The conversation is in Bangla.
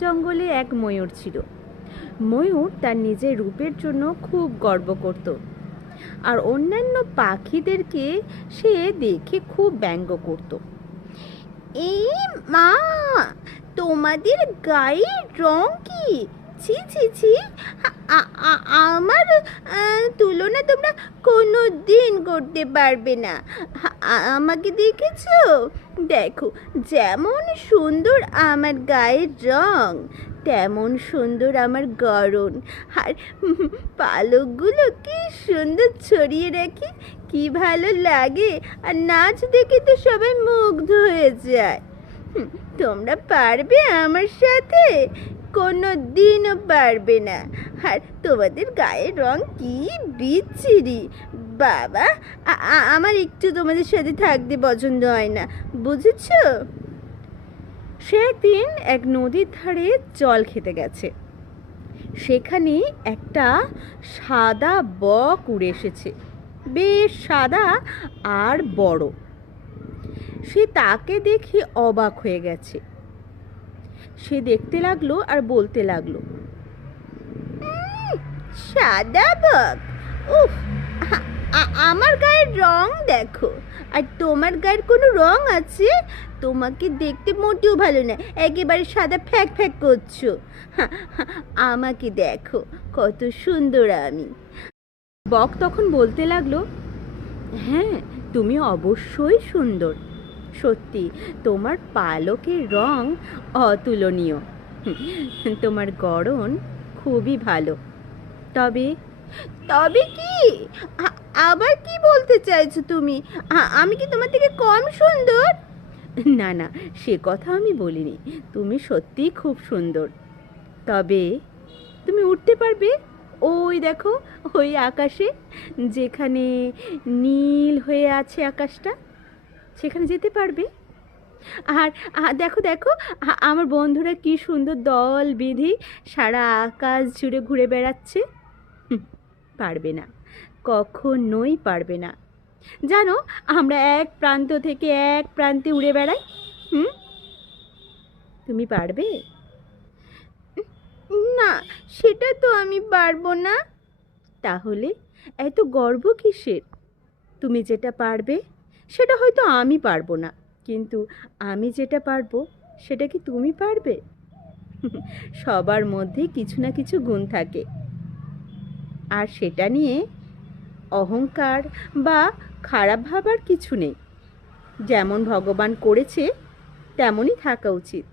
জঙ্গলে এক ময়ূর ছিল। ময়ূর তার নিজের রূপের জন্য খুব গর্ব করত, আর অন্যান্য পাখিদেরকে সে দেখে খুব ব্যঙ্গ করত। এই মা, তোমাদের গায়ের রং কি! ছি ছি ছি, আমার তুলনা তোমরা কোনো দিন করতে পারবে না। আমাকে দেখেছো? দেখো যেমন সুন্দর আমার গায়ের রং, তেমন সুন্দর আমার গড়ন, আর পালকগুলো কি সুন্দর ছড়িয়ে রাখি, কি ভালো লাগে। আর নাচ দেখে তো সবাই মুগ্ধ হয়ে যায়। তোমরা পারবে আমার সাথে? কোনো দিনও পারবে না। আর তোমাদের গায়ের রং কি বিচ্ছিরি! বাবা, আমার একটু তোমাদের সাথে থাকতে পছন্দ হয় না, বুঝেছো? সে একদিন এক নদীর ধারে জল খেতে গেছে। সেখানে একটা সাদা বক উড়ে এসেছে, বেশ সাদা আর বড়। সে তাকে দেখে অবাক হয়ে গেছে। সে দেখতে লাগলো আর বলতে লাগলো, সাদা বক, উফ, আমার গায়ের রং দেখো, আর তোমার গায়ের কোনো রং আছে? তোমাকে দেখতে মোটেও ভালো না, একেবারে সাদা ফ্যাক ফ্যাক করছো। আমাকে দেখো কত সুন্দর আমি। বক তখন বলতে লাগলো, হ্যাঁ, তুমি অবশ্যই সুন্দর। সত্যি তোমার পালকের রং অতুলনীয়, তোমার গড়ন খুবই ভালো। তবে তবে কি? আবার কি বলতে চাইছো তুমি? আমি কি তোমার থেকে কম সুন্দর? না না, সে কথা আমি বলিনি। তুমি সত্যিই খুব সুন্দর। তবে তুমি উঠতে পারবে? ওই দেখো, ওই আকাশে, যেখানে নীল হয়ে আছে আকাশটা, সেখানে যেতে পারবে? আর দেখো দেখো, আমার বন্ধুরা কি সুন্দর দল বেঁধে সারা আকাশ জুড়ে ঘুরে বেড়াচ্ছে। পারবে না, কখনোই পারবে না। জানো, আমরা এক প্রান্ত থেকে এক প্রান্তে উড়ে বেড়াই। তুমি পারবে? না, সেটা তো আমি পারবো না। তাহলে এত গর্ব কিসের? তুমি যেটা পারবে সেটা হয়তো আমি পারবো না, কিন্তু আমি যেটা পারবো সেটা কি তুমি পারবে? সবার মধ্যে কিছু না কিছু গুণ থাকে, আর সেটা নিয়ে অহংকার বা খারাপ ভাবার কিছু নেই। যেমন ভগবান করেছে তেমনই থাকা উচিত।